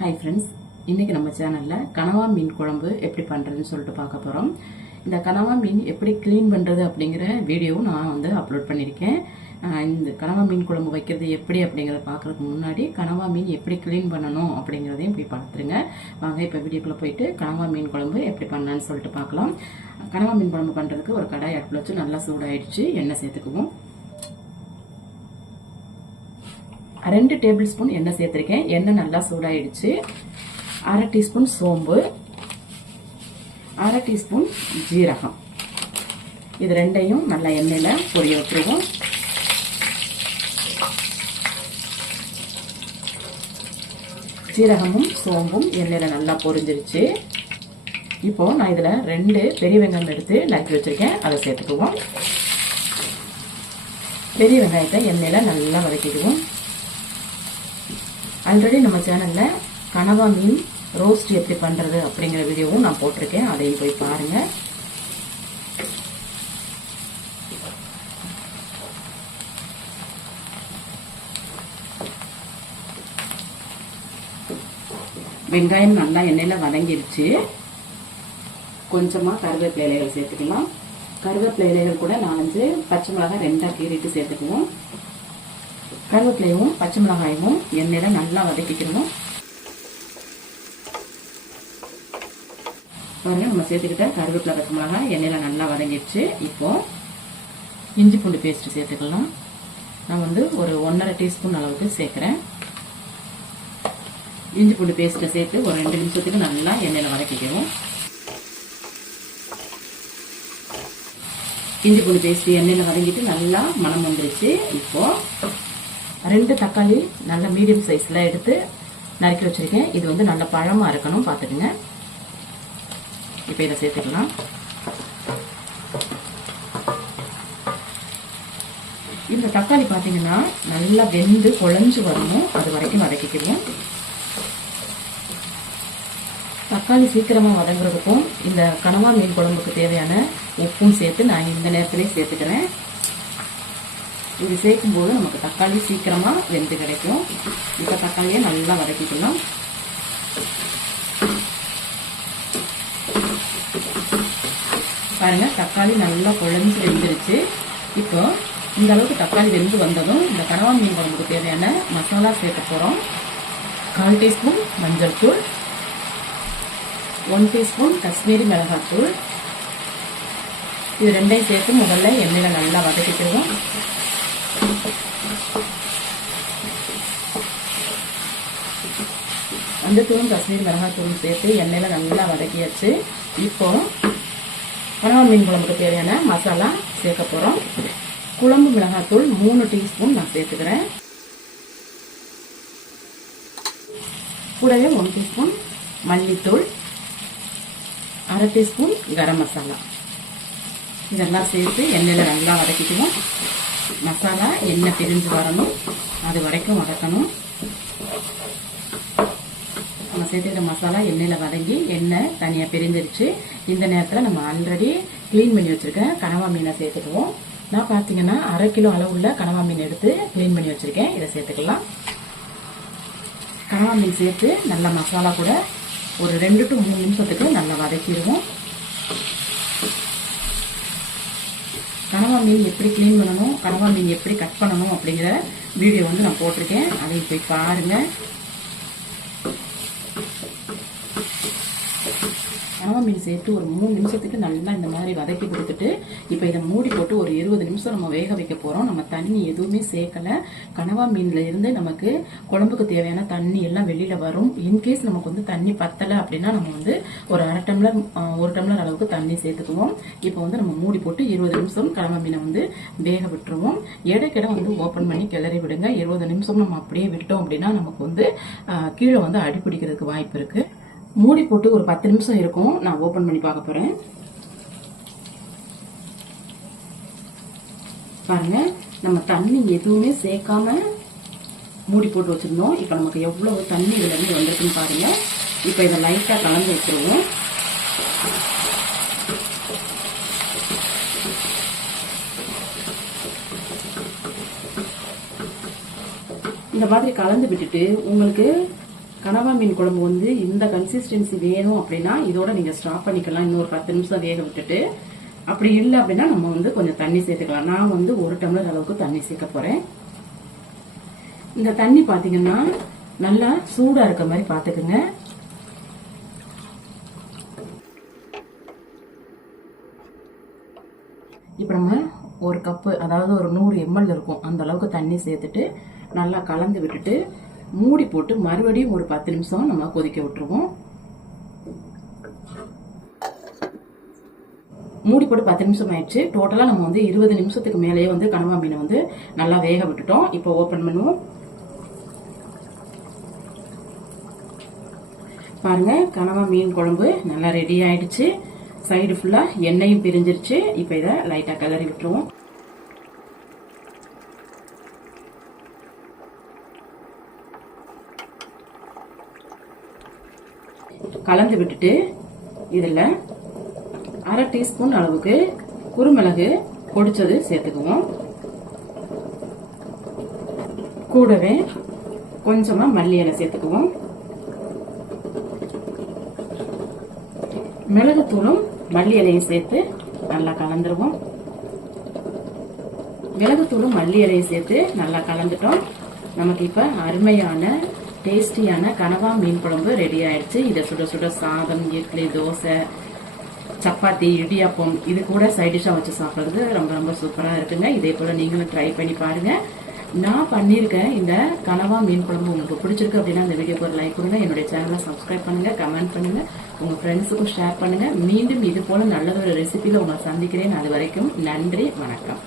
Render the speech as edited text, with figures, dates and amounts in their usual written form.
Hi friends, இன்றைக்கி நம்ம சேனலில் கனவா மீன் குழம்பு எப்படி பண்ணுறதுன்னு சொல்லிட்டு பார்க்க போகிறோம். இந்த கனவா மீன் எப்படி க்ளீன் பண்ணுறது அப்படிங்கிற வீடியோவும் நான் அப்லோட் பண்ணியிருக்கேன். இந்த கனவா மீன் குழம்பு வைக்கிறது எப்படி அப்படிங்கிறத பார்க்குறதுக்கு முன்னாடி கனவா மீன் எப்படி க்ளீன் பண்ணணும் அப்படிங்கிறதையும் போய் பார்த்துருங்க. வாங்க இப்போ வீடியோக்குள்ளே போயிட்டு கனவா மீன் குழம்பு எப்படி பண்ணலான்னு சொல்லிட்டு பார்க்கலாம். கனவா மீன் குழம்பு பண்ணுறதுக்கு ஒரு கடாய் அடுப்பில் வச்சு நல்லா சூடாயிடுச்சு. எண்ணெய் சேர்த்துக்குவோம். 2 டேபிள் ஸ்பூன் எண்ணெய் சேர்த்துருக்கேன். எண்ணெய் நல்லா சூடாயிடுச்சு. 1/2 டீஸ்பூன் சோம்பு, 1/2 டீஸ்பூன் ஜீரகம், இது ரெண்டையும் நல்லா எண்ணெயில் பொரிய விட்டுருவோம். ஜீரகமும் சோம்பும் எண்ணெயில் நல்லா பொரிஞ்சிருச்சு. இப்போ நான் இதில் 2 பெரிய வெங்காயம் எடுத்து நறுக்கி வச்சிருக்கேன், அதை சேர்த்துக்குவோம். பெரிய வெங்காயத்தை எண்ணெயில் நல்லா வதக்கிடுவோம். ஆல்ரெடி நம்ம சேனலில் கனவா மீன் ரோஸ்ட் எப்படி பண்ணுறது அப்படிங்கிற வீடியோவும் நான் போட்டிருக்கேன், அதையும் போய் பாருங்கள். வெங்காயம் நல்லா எண்ணெயில் வதங்கிடுச்சு. கொஞ்சமாக கருவேப்பிலை இலைகள் சேர்த்துக்கலாம். கருவேப்பிலை இலைகள் கூட 4-5 பச்சை மிளகாய் 2ஆக கீறிட்டு சேர்த்துக்குவோம். கருவேப்பிலையும் பச்சை மிளகாயும் எண்ணெயில் நல்லா வதக்கிக்கணும். பாருங்க, நம்ம சேர்த்துக்கிட்ட கருவேப்பிலை பச்சை மிளகாய் எண்ணெயில் நல்லா வதங்கிடுச்சு. இப்போ இஞ்சி பூண்டு பேஸ்ட் சேர்த்துக்கலாம். நான் ஒரு 1/2 டீஸ்பூன் அளவுக்கு சேர்க்குறேன். இஞ்சி பூண்டு பேஸ்ட்டை சேர்த்து ஒரு 2 நிமிஷத்துக்கு நல்லா எண்ணெயில் வதக்கிக்கிறோம். இஞ்சி பூண்டு பேஸ்ட் எண்ணெயில் வதங்கிட்டு நல்லா மணம் வந்துருச்சு. இப்போ 2 தக்காளி நல்ல மீடியம் சைஸில் எடுத்து நறுக்கி வச்சிருக்கேன். இது நல்ல பழமாக இருக்கணும், பார்த்துக்குங்க. இப்போ இதை சேர்த்துக்கலாம். இந்த தக்காளி பார்த்தீங்கன்னா நல்லா வெந்து குழஞ்சு வரணும், அது வரைக்கும் வதக்கிக்குவோம். தக்காளி சீக்கிரமாக வதங்குறதுக்கும் இந்த கனவா மீன் குழம்புக்கு தேவையான உப்பும் சேர்த்து நான் இந்த நேரத்திலே சேர்த்துக்கிறேன். இது சேர்க்கும்போது நமக்கு தக்காளி சீக்கிரமாக வெந்து கிடைக்கும். இப்போ தக்காளியை நல்லா வதக்கிக்கலாம். பாருங்க, தக்காளி நல்லா குழஞ்சு வெந்துருச்சு. இப்போ இந்த அளவுக்கு தக்காளி வெந்து வந்ததும் இந்த கனவா மீன் குழம்புக்கு தேவையான மசாலா சேர்க்க போகிறோம். 1/4 டீஸ்பூன் மஞ்சள் தூள், 1 டீஸ்பூன் காஷ்மீரி மிளகாய் தூள், இது ரெண்டையும் சேர்த்து முதல்ல எண்ணெயில் நல்லா வதக்கிடுவோம். மஞ்சத்தூளும் காஷ்மீரி மிளகாய் தூளும் சேர்த்து எண்ணெயில் நல்லா வதக்கியாச்சு. இப்போ கனவா மீன் குழம்புக்கு தேவையான மசாலா சேர்க்க போகிறோம். குழம்பு மிளகாய்த்தூள் 3 டீஸ்பூன் நான் சேர்த்துக்கிறேன். கூடவே 1 டீஸ்பூன் மல்லித்தூள், 1/2 டீஸ்பூன் கரம் மசாலா, இதெல்லாம் சேர்த்து எண்ணெயில் நல்லா வதக்கிக்குவோம். மசாலா எண்ணெய் பிரிஞ்சு வரணும், அது வரைக்கும் வதக்கணும். நம்ம சேர்த்துக்கிட்ட மசாலா எண்ணெயில் வதங்கி எண்ணெய் தனியாக பிரிஞ்சிருச்சு. இந்த நேரத்தில் நம்ம ஆல்ரெடி க்ளீன் பண்ணி வச்சுருக்கேன் கனவா மீனை சேர்த்துக்குவோம். நான் பார்த்தீங்கன்னா 1/2 கிலோ அளவுள்ள கனவா மீன் எடுத்து க்ளீன் பண்ணி வச்சுருக்கேன், இதை சேர்த்துக்கலாம். கனவா மீன் சேர்த்து நல்லா மசாலா கூட ஒரு 2 to 3 நிமிஷத்துக்கு நல்லா வதக்கிடுவோம். கனவா மீன் எப்படி க்ளீன் பண்ணணும், கனவா மீன் எப்படி கட் பண்ணணும் அப்படிங்கிற வீடியோ நான் போட்டிருக்கேன், அதையும் போய் பாருங்கள். கனவா மீன் சேர்த்து ஒரு 3 நிமிஷத்துக்கு நல்லா இந்த மாதிரி வதக்கி கொடுத்துட்டு இப்போ இதை மூடி போட்டு ஒரு 20 நிமிஷம் நம்ம வேக வைக்க போகிறோம். நம்ம தண்ணி எதுவுமே சேர்க்கலை. கனவா மீனில் இருந்து நமக்கு குழம்புக்கு தேவையான தண்ணி எல்லாம் வெளியில் வரும். இன்கேஸ் நமக்கு தண்ணி பத்தலை அப்படின்னா நம்ம ஒரு 1/2 டம்ளர் 1 டம்ளர் அளவுக்கு தண்ணி சேர்த்துக்குவோம். இப்போ நம்ம மூடி போட்டு 20 நிமிஷம் கனவா மீனை வேக விட்டுருவோம். இடைக்கிட ஓப்பன் பண்ணி கிளறி விடுங்க. 20 நிமிஷம் நம்ம அப்படியே விட்டோம் அப்படின்னா நமக்கு கீழே அடி பிடிக்கிறதுக்கு வாய்ப்பு இருக்குது. மூடி போட்டு ஒரு 10 நிமிஷம் இருக்கும். நான் ஓபன் பண்ணி பார்க்க போறேன். பாருங்க, நம்ம தண்ணி எதுவுமே சேர்க்காம மூடி போட்டு வச்சிருந்தோம். இப்ப நமக்கு எவ்வளவு தண்ணி இதுல இருந்து வந்திருக்குன்னு பாருங்க. இப்ப இதை லைட்டா கலந்து வச்சிருவோம். இந்த மாதிரி கலந்து விட்டுட்டு உங்களுக்கு கனவா மீன் குழம்பு வந்து இந்த கன்சிஸ்டன்சி வேணும் அப்படின்னா இதோட நீங்க ஸ்டாப் பண்ணிக்கலாம். இன்னொரு 10 நிமிஷம் வேக விட்டுட்டு. அப்படி இல்லை அப்படின்னா நம்ம வந்து கொஞ்சம் தண்ணி சேர்த்துக்கலாம். நான் வந்து 1 டம்ளர் அளவுக்கு தண்ணி சேர்க்க போறேன். இந்த தண்ணி பாத்தீங்கன்னா நல்லா சூடா இருக்க மாதிரி பாத்துக்குங்க. இப்ப நம்ம ஒரு கப்பு, அதாவது ஒரு 100 ml இருக்கும், அந்த அளவுக்கு தண்ணி சேர்த்துட்டு நல்லா கலந்து விட்டுட்டு மூடி போட்டு மறுபடியும் ஒரு 10 நிமிஷம் நம்ம கொதிக்க விட்டுருவோம். மூடி போட்டு 10 நிமிஷம் ஆயிடுச்சு. டோட்டலா நம்ம வந்து 20 நிமிஷத்துக்கு மேலேயே வந்து கனவா மீனை வந்து நல்லா வேக விட்டுட்டோம். இப்போ ஓபன் பண்ணுவோம். பாருங்க, கனவா மீன் குழம்பு நல்லா ரெடி ஆயிடுச்சு. சைடு ஃபுல்லா எண்ணெயும் பிரிஞ்சிருச்சு. இப்ப இதை லைட்டா கிளறி விட்டுருவோம். கலந்து விட்டுட்டு இதுல 1/2 டீஸ்பூன் அளவுக்கு குருமிளகு பொடிச்சது சேர்த்துக்குவோம். கூடவே கொஞ்சமா மல்லி இலை சேர்த்துக்குவோம். மிளகுத்தூளும் மல்லி இலையும் சேர்த்து நல்லா கலந்துருவோம். மிளகுத்தூளும் மல்லி இலையும் சேர்த்து நல்லா கலந்துட்டோம். நமக்கு இப்ப அருமையான டேஸ்டியான கனவா மீன் குழம்பு ரெடி ஆயிடுச்சு. இதை சுட சுட சாதம், இட்லி, தோசை, சப்பாத்தி, இடியாப்பம் இது கூட சைட் டிஷ்ஷா வச்சு சாப்பிடுறது ரொம்ப ரொம்ப சூப்பரா இருக்குங்க. இதே போல நீங்களும் ட்ரை பண்ணி பாருங்க. நான் பண்ணியிருக்கேன் இந்த கனவா மீன் குழம்பு உங்களுக்கு பிடிச்சிருக்கு அப்படின்னா இந்த வீடியோக்கு ஒரு லைக் கொடுங்க. என்னுடைய சேனலை சப்ஸ்கிரைப் பண்ணுங்க, கமெண்ட் பண்ணுங்க, உங்க ஃப்ரெண்ட்ஸுக்கும் ஷேர் பண்ணுங்க. மீண்டும் இது போல நல்லதொரு ரெசிபியில உங்களை சந்திக்கிறேன். அது வரைக்கும் நன்றி, வணக்கம்.